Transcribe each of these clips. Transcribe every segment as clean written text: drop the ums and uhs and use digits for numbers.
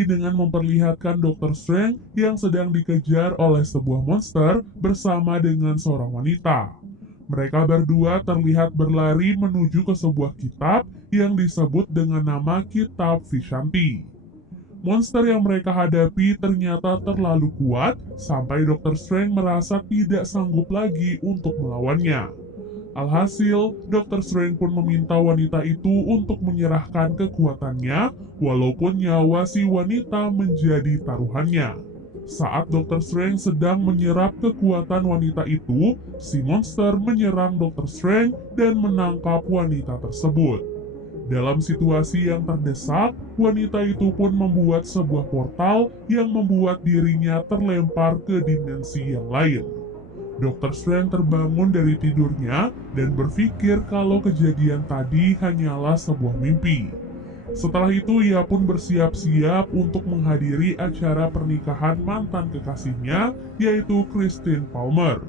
dengan memperlihatkan Dr. Strange yang sedang dikejar oleh sebuah monster bersama dengan seorang wanita. Mereka berdua terlihat berlari menuju ke sebuah kitab yang disebut dengan nama Kitab Vishanti. Monster yang mereka hadapi ternyata terlalu kuat sampai Dr. Strange merasa tidak sanggup lagi untuk melawannya. Alhasil, Dr. Strange pun meminta wanita itu untuk menyerahkan kekuatannya walaupun nyawa si wanita menjadi taruhannya. Saat Dr. Strange sedang menyerap kekuatan wanita itu, si monster menyerang Dr. Strange dan menangkap wanita tersebut. Dalam situasi yang terdesak, wanita itu pun membuat sebuah portal yang membuat dirinya terlempar ke dimensi yang lain. Dr. Strange terbangun dari tidurnya dan berpikir kalau kejadian tadi hanyalah sebuah mimpi. Setelah itu ia pun bersiap-siap untuk menghadiri acara pernikahan mantan kekasihnya, yaitu Christine Palmer.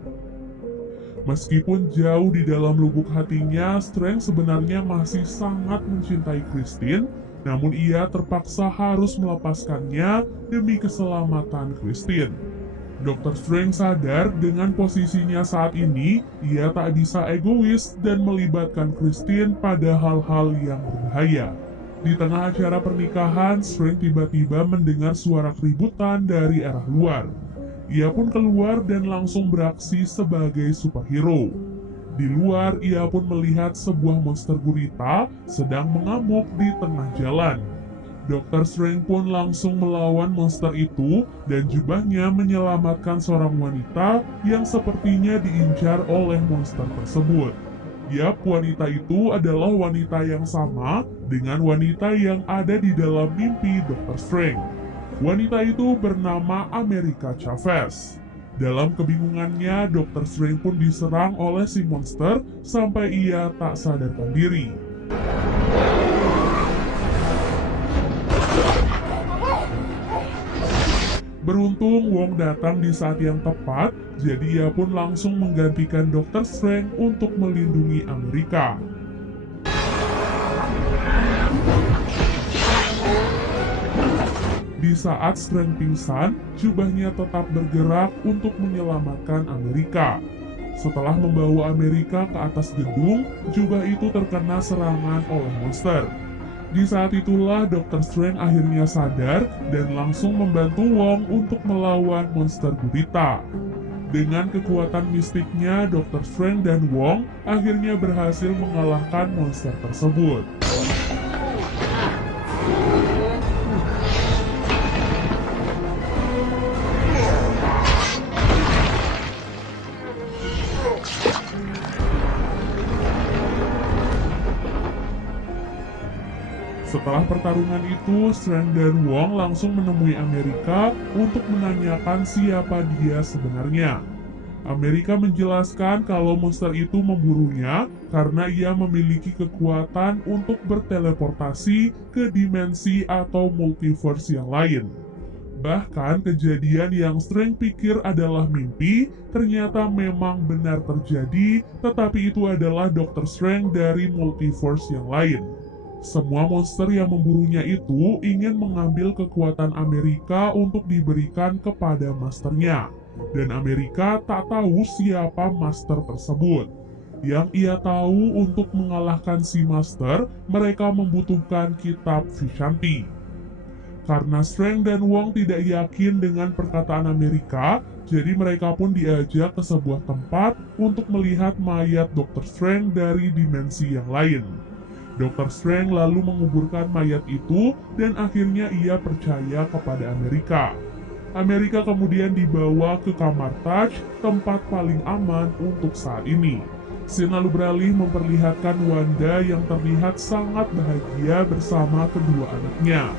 Meskipun jauh di dalam lubuk hatinya, Strange sebenarnya masih sangat mencintai Christine, namun ia terpaksa harus melepaskannya demi keselamatan Christine. Dr. Strange sadar dengan posisinya saat ini, ia tak bisa egois dan melibatkan Christine pada hal-hal yang berbahaya. Di tengah acara pernikahan, Strange tiba-tiba mendengar suara keributan dari arah luar. Ia pun keluar dan langsung beraksi sebagai superhero. Di luar, ia pun melihat sebuah monster gurita sedang mengamuk di tengah jalan. Dr. Strange pun langsung melawan monster itu dan jubahnya menyelamatkan seorang wanita yang sepertinya diincar oleh monster tersebut. Yap, wanita itu adalah wanita yang sama dengan wanita yang ada di dalam mimpi Dr. Strange. Wanita itu bernama America Chavez. Dalam kebingungannya, Dr. Strange pun diserang oleh si monster sampai ia tak sadarkan diri. Beruntung Wong datang di saat yang tepat, jadi ia pun langsung menggantikan Dr. Strange untuk melindungi Amerika. Di saat Strange pingsan, jubahnya tetap bergerak untuk menyelamatkan Amerika. Setelah membawa Amerika ke atas gedung, jubah itu terkena serangan oleh monster. Di saat itulah Dr. Strange akhirnya sadar dan langsung membantu Wong untuk melawan monster gurita. Dengan kekuatan mistiknya, Dr. Strange dan Wong akhirnya berhasil mengalahkan monster tersebut. Setelah pertarungan itu, Strange dan Wong langsung menemui Amerika untuk menanyakan siapa dia sebenarnya. Amerika menjelaskan kalau monster itu memburunya karena ia memiliki kekuatan untuk berteleportasi ke dimensi atau multiverse yang lain. Bahkan kejadian yang Strange pikir adalah mimpi, ternyata memang benar terjadi, tetapi itu adalah Dr. Strange dari multiverse yang lain. Semua monster yang memburunya itu ingin mengambil kekuatan Amerika untuk diberikan kepada masternya. Dan Amerika tak tahu siapa master tersebut. Yang ia tahu untuk mengalahkan si master, mereka membutuhkan kitab Vishanti. Karena Strange dan Wong tidak yakin dengan perkataan Amerika, jadi mereka pun diajak ke sebuah tempat untuk melihat mayat Dr. Strange dari dimensi yang lain. Dr. Strange lalu menguburkan mayat itu dan akhirnya ia percaya kepada Amerika. Amerika kemudian dibawa ke kamar Taj, tempat paling aman untuk saat ini. Scene lalu beralih memperlihatkan Wanda yang terlihat sangat bahagia bersama kedua anaknya.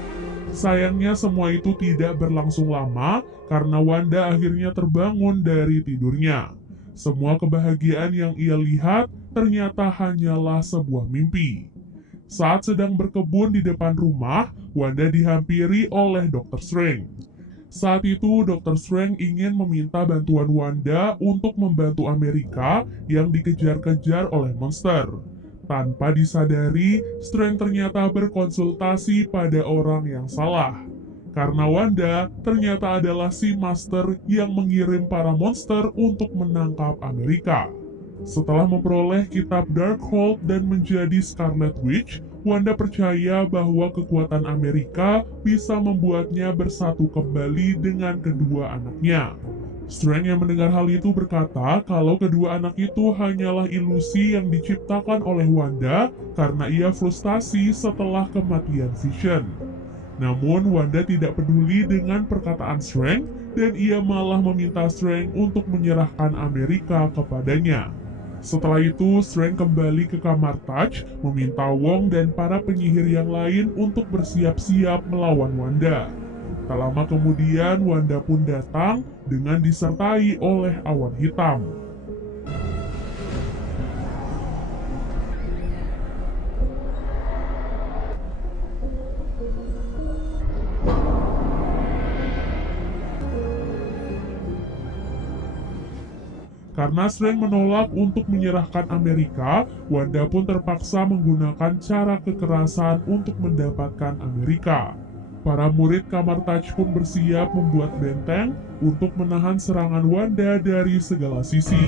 Sayangnya semua itu tidak berlangsung lama karena Wanda akhirnya terbangun dari tidurnya. Semua kebahagiaan yang ia lihat ternyata hanyalah sebuah mimpi. Saat sedang berkebun di depan rumah, Wanda dihampiri oleh Dr. Strange. Saat itu, Dr. Strange ingin meminta bantuan Wanda untuk membantu Amerika yang dikejar-kejar oleh monster. Tanpa disadari, Strange ternyata berkonsultasi pada orang yang salah. karena Wanda ternyata adalah si Master yang mengirim para monster untuk menangkap Amerika. Setelah memperoleh kitab Darkhold dan menjadi Scarlet Witch, Wanda percaya bahwa kekuatan Amerika bisa membuatnya bersatu kembali dengan kedua anaknya. Strange yang mendengar hal itu berkata kalau kedua anak itu hanyalah ilusi yang diciptakan oleh Wanda karena ia frustasi setelah kematian Vision. Namun Wanda tidak peduli dengan perkataan Strange dan ia malah meminta Strange untuk menyerahkan Amerika kepadanya. Setelah itu, Strange kembali ke kamar Touch, meminta Wong dan para penyihir yang lain untuk bersiap-siap melawan Wanda. Tak lama kemudian, Wanda pun datang dengan disertai oleh awan hitam. Karena Strange menolak untuk menyerahkan Amerika, Wanda pun terpaksa menggunakan cara kekerasan untuk mendapatkan Amerika. Para murid kamar Touch pun bersiap membuat benteng untuk menahan serangan Wanda dari segala sisi.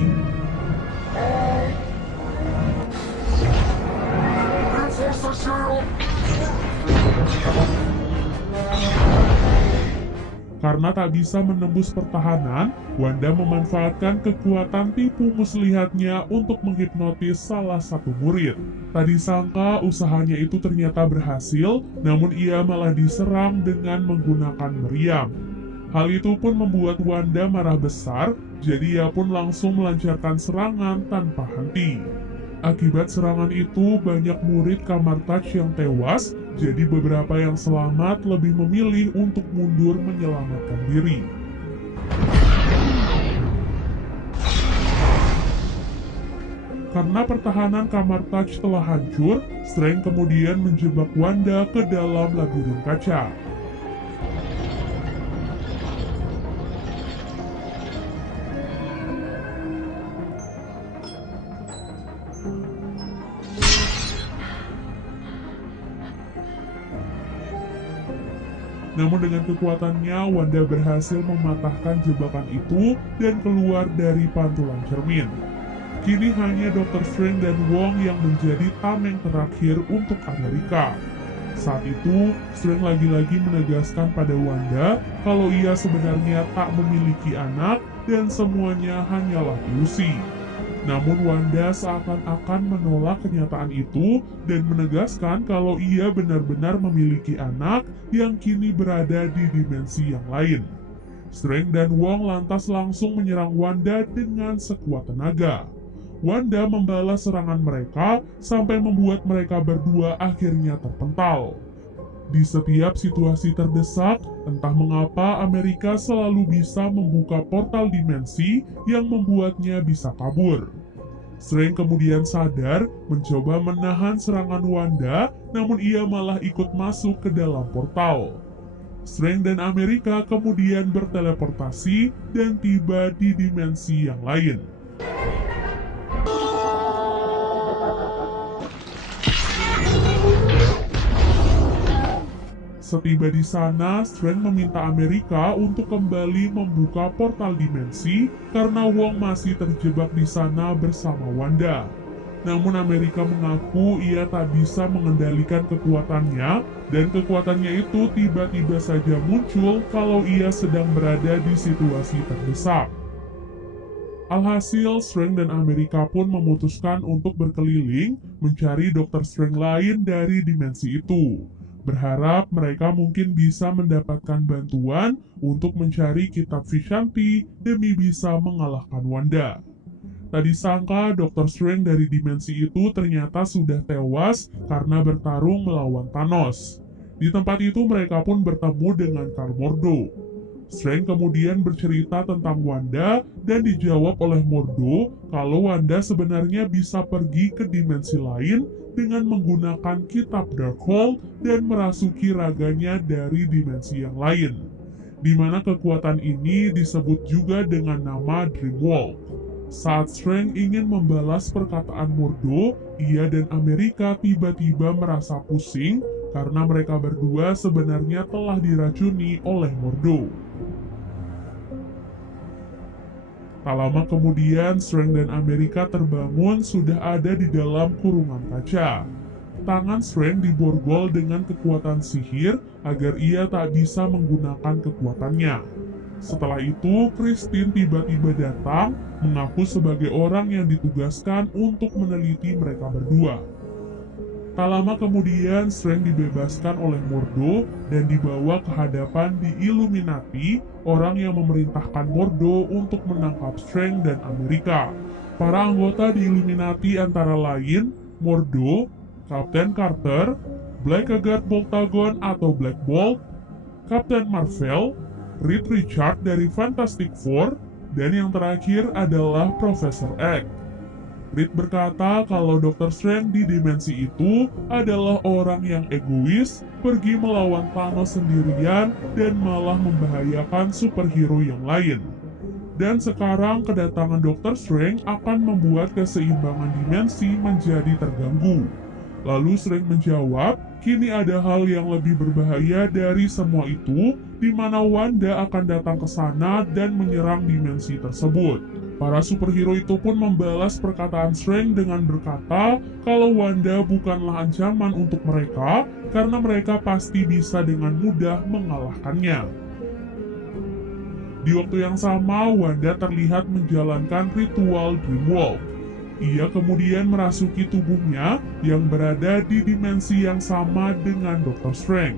Karena tak bisa menembus pertahanan, Wanda memanfaatkan kekuatan tipu muslihatnya untuk menghipnotis salah satu murid. Tak disangka usahanya itu ternyata berhasil, namun ia malah diserang dengan menggunakan meriam. Hal itu pun membuat Wanda marah besar, jadi ia pun langsung melancarkan serangan tanpa henti. Akibat serangan itu, banyak murid kamar Touch yang tewas, jadi beberapa yang selamat lebih memilih untuk mundur menyelamatkan diri. Karena pertahanan kamar Touch telah hancur, Strange kemudian menjebak Wanda ke dalam labirin kaca. Namun dengan kekuatannya, Wanda berhasil mematahkan jebakan itu dan keluar dari pantulan cermin. Kini hanya Dr. Strange dan Wong yang menjadi tameng terakhir untuk Amerika. Saat itu, Strange lagi-lagi menegaskan pada Wanda kalau ia sebenarnya tak memiliki anak dan semuanya hanyalah ilusi. Namun Wanda seakan-akan menolak kenyataan itu dan menegaskan kalau ia benar-benar memiliki anak yang kini berada di dimensi yang lain. Strange dan Wong lantas langsung menyerang Wanda dengan sekuat tenaga. Wanda membalas serangan mereka sampai membuat mereka berdua akhirnya terpental. Di setiap situasi terdesak, entah mengapa Amerika selalu bisa membuka portal dimensi yang membuatnya bisa kabur. Strange kemudian sadar, mencoba menahan serangan Wanda, namun ia malah ikut masuk ke dalam portal. Strange dan Amerika kemudian berteleportasi dan tiba di dimensi yang lain. Setiba di sana, Strange meminta Amerika untuk kembali membuka portal dimensi karena Wong masih terjebak di sana bersama Wanda. Namun Amerika mengaku ia tak bisa mengendalikan kekuatannya dan kekuatannya itu tiba-tiba saja muncul kalau ia sedang berada di situasi terdesak. Alhasil, Strange dan Amerika pun memutuskan untuk berkeliling mencari Dr. Strange lain dari dimensi itu. Berharap mereka mungkin bisa mendapatkan bantuan untuk mencari kitab Vishanti demi bisa mengalahkan Wanda. Tak disangka Dr. Strange dari dimensi itu ternyata sudah tewas karena bertarung melawan Thanos. Di tempat itu mereka pun bertemu dengan Karl Mordo. Strange kemudian bercerita tentang Wanda dan dijawab oleh Mordo kalau Wanda sebenarnya bisa pergi ke dimensi lain dengan menggunakan kitab Darkhold dan merasuki raganya dari dimensi yang lain, di mana kekuatan ini disebut juga dengan nama Dreamwalk. Saat Strange ingin membalas perkataan Mordo, ia dan Amerika tiba-tiba merasa pusing karena mereka berdua sebenarnya telah diracuni oleh Mordo. Tak lama kemudian, Strange dan Amerika terbangun sudah ada di dalam kurungan kaca. Tangan Strange diborgol dengan kekuatan sihir agar ia tak bisa menggunakan kekuatannya. Setelah itu, Christine tiba-tiba datang, mengaku sebagai orang yang ditugaskan untuk meneliti mereka berdua. Tak lama kemudian, Strange dibebaskan oleh Mordo dan dibawa ke hadapan di Illuminati, orang yang memerintahkan Mordo untuk menangkap Strange dan Amerika. Para anggota di Illuminati antara lain Mordo, Kapten Carter, Blackguard Boltagon atau Black Bolt, Kapten Marvel, Reed Richards dari Fantastic Four, dan yang terakhir adalah Profesor X. Reed berkata kalau Dr. Strange di dimensi itu adalah orang yang egois, pergi melawan Thanos sendirian, dan malah membahayakan superhero yang lain. Dan sekarang kedatangan Dr. Strange akan membuat keseimbangan dimensi menjadi terganggu. Lalu Strange menjawab, kini ada hal yang lebih berbahaya dari semua itu, di mana Wanda akan datang ke sana dan menyerang dimensi tersebut. Para superhero itu pun membalas perkataan Strange dengan berkata kalau Wanda bukanlah ancaman untuk mereka, karena mereka pasti bisa dengan mudah mengalahkannya. Di waktu yang sama, Wanda terlihat menjalankan ritual Dreamwalk. Ia kemudian merasuki tubuhnya yang berada di dimensi yang sama dengan Dr. Strange.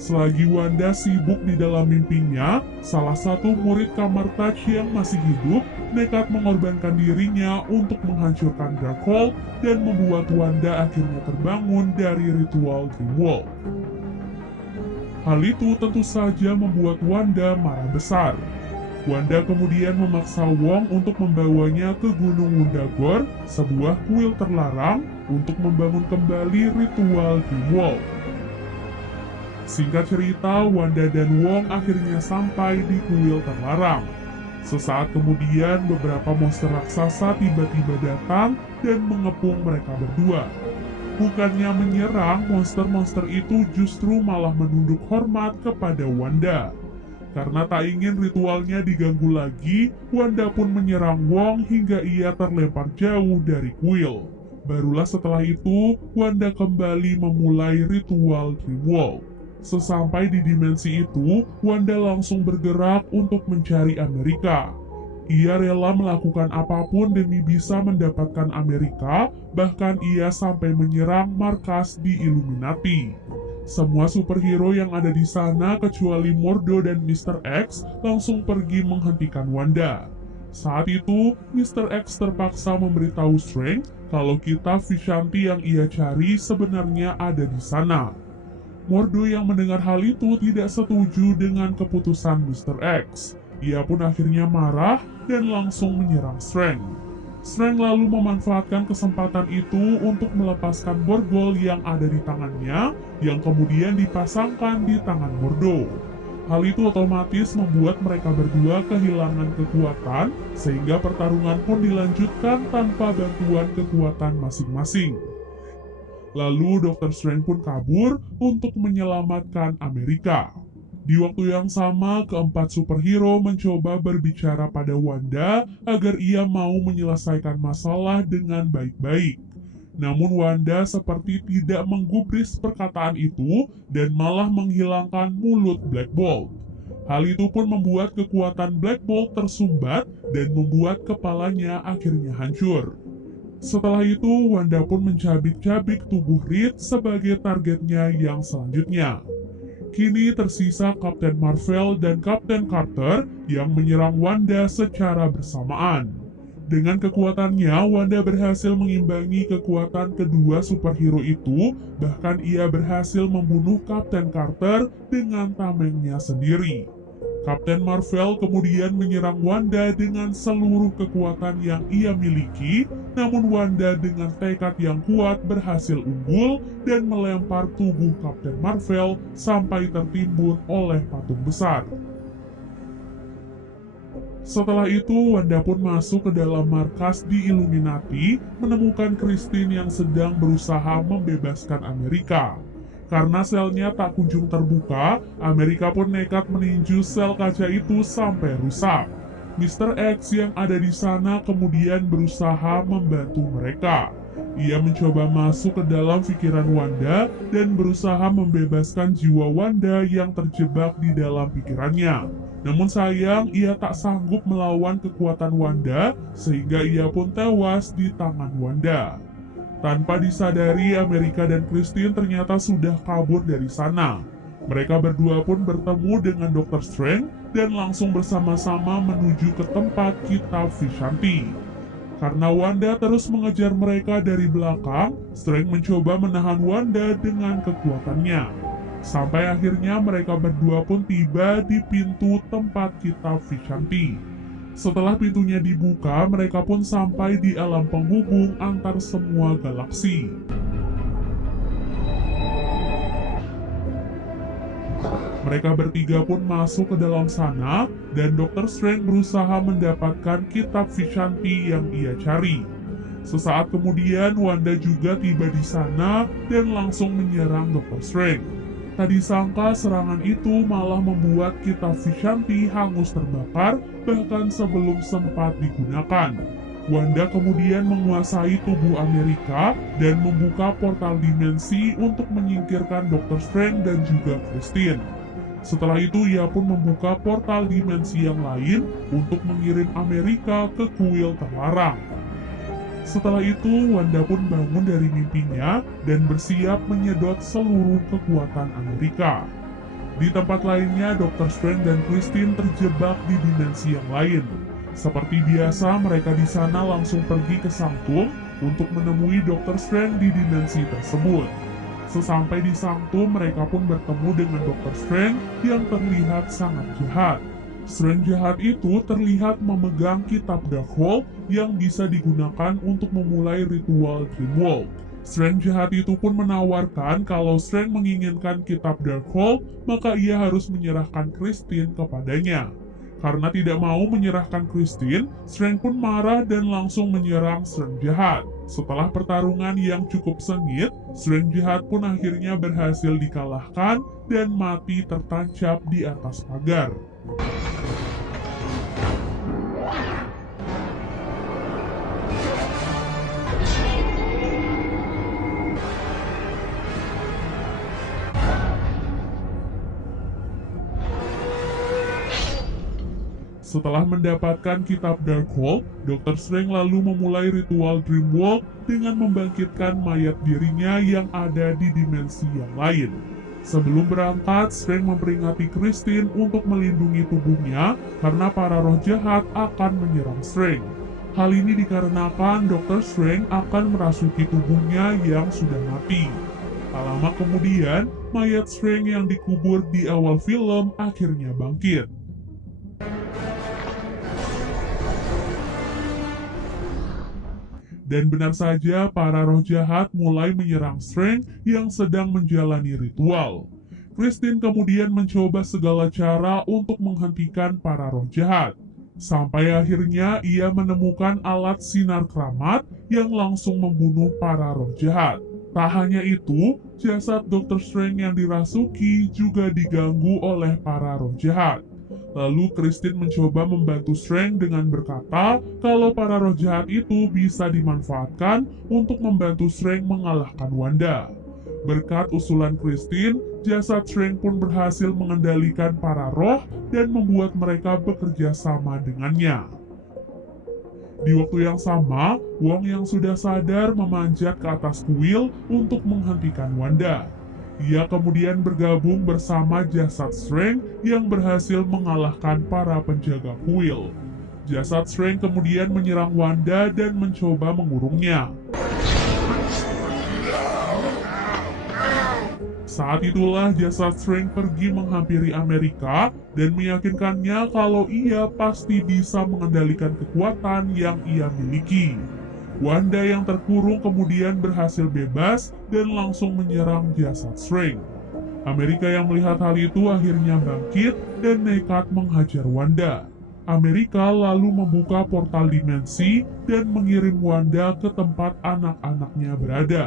Selagi Wanda sibuk di dalam mimpinya, salah satu murid Kamar Touch yang masih hidup nekat mengorbankan dirinya untuk menghancurkan Darkhold dan membuat Wanda akhirnya terbangun dari ritual Dreamwalk. Hal itu tentu saja membuat Wanda marah besar. Wanda kemudian memaksa Wong untuk membawanya ke Gunung Wundagore, sebuah kuil terlarang, untuk membangun kembali ritual Dreamwalk. Singkat cerita, Wanda dan Wong akhirnya sampai di kuil terlarang. Sesaat kemudian, beberapa monster raksasa tiba-tiba datang dan mengepung mereka berdua. Bukannya menyerang, monster-monster itu justru malah menunduk hormat kepada Wanda. Karena tak ingin ritualnya diganggu lagi, Wanda pun menyerang Wong hingga ia terlempar jauh dari kuil. Barulah setelah itu, Wanda kembali memulai ritual Dreamwalk. Sesampai di dimensi itu, Wanda langsung bergerak untuk mencari Amerika. Ia rela melakukan apapun demi bisa mendapatkan Amerika, bahkan ia sampai menyerang markas di Illuminati. Semua superhero yang ada di sana kecuali Mordo dan Mr. X langsung pergi menghentikan Wanda. Saat itu, Mr. X terpaksa memberitahu Strange kalau kitab Vishanti yang ia cari sebenarnya ada di sana. Mordo yang mendengar hal itu tidak setuju dengan keputusan Mr. X. Ia pun akhirnya marah dan langsung menyerang Strange. Strange lalu memanfaatkan kesempatan itu untuk melepaskan borgol yang ada di tangannya, yang kemudian dipasangkan di tangan Mordo. Hal itu otomatis membuat mereka berdua kehilangan kekuatan, sehingga pertarungan pun dilanjutkan tanpa bantuan kekuatan masing-masing. Lalu Dr. Strange pun kabur untuk menyelamatkan Amerika. Di waktu yang sama, keempat superhero mencoba berbicara pada Wanda agar ia mau menyelesaikan masalah dengan baik-baik. Namun Wanda seperti tidak menggubris perkataan itu dan malah menghilangkan mulut Black Bolt. Hal itu pun membuat kekuatan Black Bolt tersumbat dan membuat kepalanya akhirnya hancur. Setelah itu, Wanda pun mencabik-cabik tubuh Reed sebagai targetnya yang selanjutnya. Kini tersisa Kapten Marvel dan Kapten Carter yang menyerang Wanda secara bersamaan. Dengan kekuatannya, Wanda berhasil mengimbangi kekuatan kedua superhero itu, bahkan ia berhasil membunuh Kapten Carter dengan tamengnya sendiri. Kapten Marvel kemudian menyerang Wanda dengan seluruh kekuatan yang ia miliki, namun Wanda dengan tekad yang kuat berhasil unggul dan melempar tubuh Kapten Marvel sampai tertimbun oleh patung besar. Setelah itu, Wanda pun masuk ke dalam markas di Illuminati, menemukan Christine yang sedang berusaha membebaskan Amerika. Karena selnya tak kunjung terbuka, Amerika pun nekat meninju sel kaca itu sampai rusak. Mr. X yang ada di sana kemudian berusaha membantu mereka. Ia mencoba masuk ke dalam pikiran Wanda dan berusaha membebaskan jiwa Wanda yang terjebak di dalam pikirannya. Namun sayang, ia tak sanggup melawan kekuatan Wanda sehingga ia pun tewas di tangan Wanda. Tanpa disadari, Amerika dan Christine ternyata sudah kabur dari sana. Mereka berdua pun bertemu dengan Dr. Strange dan langsung bersama-sama menuju ke tempat kitab Vishanti. Karena Wanda terus mengejar mereka dari belakang, Strange mencoba menahan Wanda dengan kekuatannya. Sampai akhirnya mereka berdua pun tiba di pintu tempat kitab Vishanti. Setelah pintunya dibuka, mereka pun sampai di alam penghubung antar semua galaksi. Mereka bertiga pun masuk ke dalam sana, dan Dr. Strange berusaha mendapatkan kitab Vishanti yang ia cari. Sesaat kemudian, Wanda juga tiba di sana dan langsung menyerang Dr. Strange. Tak disangka serangan itu malah membuat kitab Vishanti hangus terbakar bahkan sebelum sempat digunakan. Wanda kemudian menguasai tubuh Amerika dan membuka portal dimensi untuk menyingkirkan Dr. Strange dan juga Christine. Setelah itu ia pun membuka portal dimensi yang lain untuk mengirim Amerika ke kuil terlarang. Setelah itu, Wanda pun bangun dari mimpinya dan bersiap menyedot seluruh kekuatan Amerika. Di tempat lainnya, Dr. Strange dan Christine terjebak di dimensi yang lain. Seperti biasa, mereka di sana langsung pergi ke Sanctum untuk menemui Dr. Strange di dimensi tersebut. Sesampai di Sanctum, mereka pun bertemu dengan Dr. Strange yang terlihat sangat jahat. Strange jahat itu terlihat memegang kitab Darkhold yang bisa digunakan untuk memulai ritual Dreamwalk. Strange jahat itu pun menawarkan kalau Strange menginginkan kitab Darkhold, maka ia harus menyerahkan Christine kepadanya. Karena tidak mau menyerahkan Christine, Strange pun marah dan langsung menyerang Strange jahat. Setelah pertarungan yang cukup sengit, Strange jahat pun akhirnya berhasil dikalahkan dan mati tertancap di atas pagar. Setelah mendapatkan kitab Darkhold, Dr. Strange lalu memulai ritual Dreamwalk dengan membangkitkan mayat dirinya yang ada di dimensi yang lain. Sebelum berangkat, Strange memperingati Christine untuk melindungi tubuhnya karena para roh jahat akan menyerang Strange. Hal ini dikarenakan Dr. Strange akan merasuki tubuhnya yang sudah mati. Tak lama kemudian, mayat Strange yang dikubur di awal film akhirnya bangkit. Dan benar saja, para roh jahat mulai menyerang Strange yang sedang menjalani ritual. Christine kemudian mencoba segala cara untuk menghentikan para roh jahat. Sampai akhirnya ia menemukan alat sinar keramat yang langsung membunuh para roh jahat. Tak hanya itu, jasad Dr. Strange yang dirasuki juga diganggu oleh para roh jahat. Lalu Christine mencoba membantu Strange dengan berkata kalau para roh jahat itu bisa dimanfaatkan untuk membantu Strange mengalahkan Wanda. Berkat usulan Christine, jasad Strange pun berhasil mengendalikan para roh dan membuat mereka bekerja sama dengannya. Di waktu yang sama, Wong yang sudah sadar memanjat ke atas kuil untuk menghentikan Wanda. Ia kemudian bergabung bersama jasad Strange yang berhasil mengalahkan para penjaga kuil. Jasad Strange kemudian menyerang Wanda dan mencoba mengurungnya. Saat itulah jasad Strange pergi menghampiri Amerika dan meyakinkannya kalau ia pasti bisa mengendalikan kekuatan yang ia miliki. Wanda yang terkurung kemudian berhasil bebas dan langsung menyerang jasad Strange. Amerika yang melihat hal itu akhirnya bangkit dan nekat menghajar Wanda. Amerika lalu membuka portal dimensi dan mengirim Wanda ke tempat anak-anaknya berada.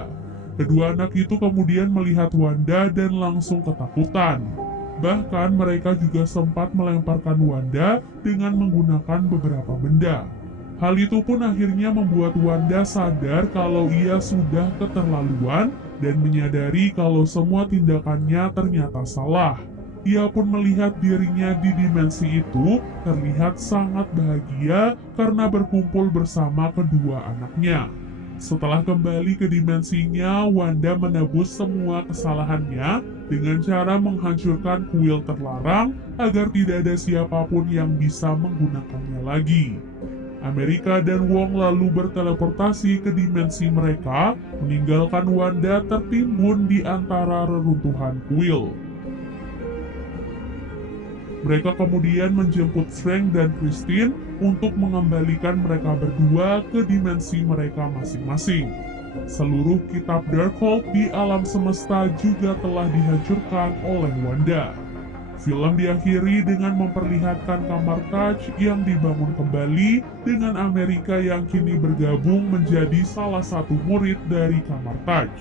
Kedua anak itu kemudian melihat Wanda dan langsung ketakutan. Bahkan mereka juga sempat melemparkan Wanda dengan menggunakan beberapa benda. Hal itu pun akhirnya membuat Wanda sadar kalau ia sudah keterlaluan dan menyadari kalau semua tindakannya ternyata salah. Ia pun melihat dirinya di dimensi itu terlihat sangat bahagia karena berkumpul bersama kedua anaknya. Setelah kembali ke dimensinya, Wanda menebus semua kesalahannya dengan cara menghancurkan kuil terlarang agar tidak ada siapapun yang bisa menggunakannya lagi. Amerika dan Wong lalu berteleportasi ke dimensi mereka, meninggalkan Wanda tertimbun di antara reruntuhan kuil. Mereka kemudian menjemput Frank dan Christine untuk mengembalikan mereka berdua ke dimensi mereka masing-masing. Seluruh kitab Darkhold di alam semesta juga telah dihancurkan oleh Wanda. Film diakhiri dengan memperlihatkan kamar Taj yang dibangun kembali dengan Amerika yang kini bergabung menjadi salah satu murid dari kamar Taj.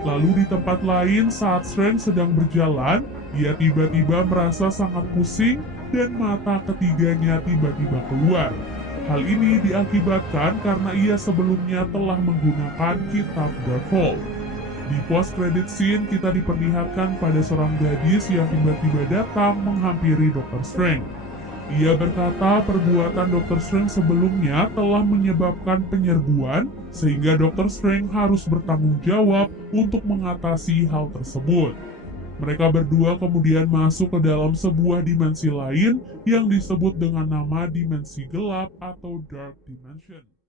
Lalu di tempat lain saat Frank sedang berjalan, ia tiba-tiba merasa sangat pusing dan mata ketiganya tiba-tiba keluar. Hal ini diakibatkan karena ia sebelumnya telah menggunakan kitab Darkhold. Di post-credit scene kita diperlihatkan pada seorang gadis yang tiba-tiba datang menghampiri Dr. Strange. Ia berkata perbuatan Dr. Strange sebelumnya telah menyebabkan penyerbuan sehingga Dr. Strange harus bertanggung jawab untuk mengatasi hal tersebut. Mereka berdua kemudian masuk ke dalam sebuah dimensi lain yang disebut dengan nama dimensi gelap atau Dark Dimension.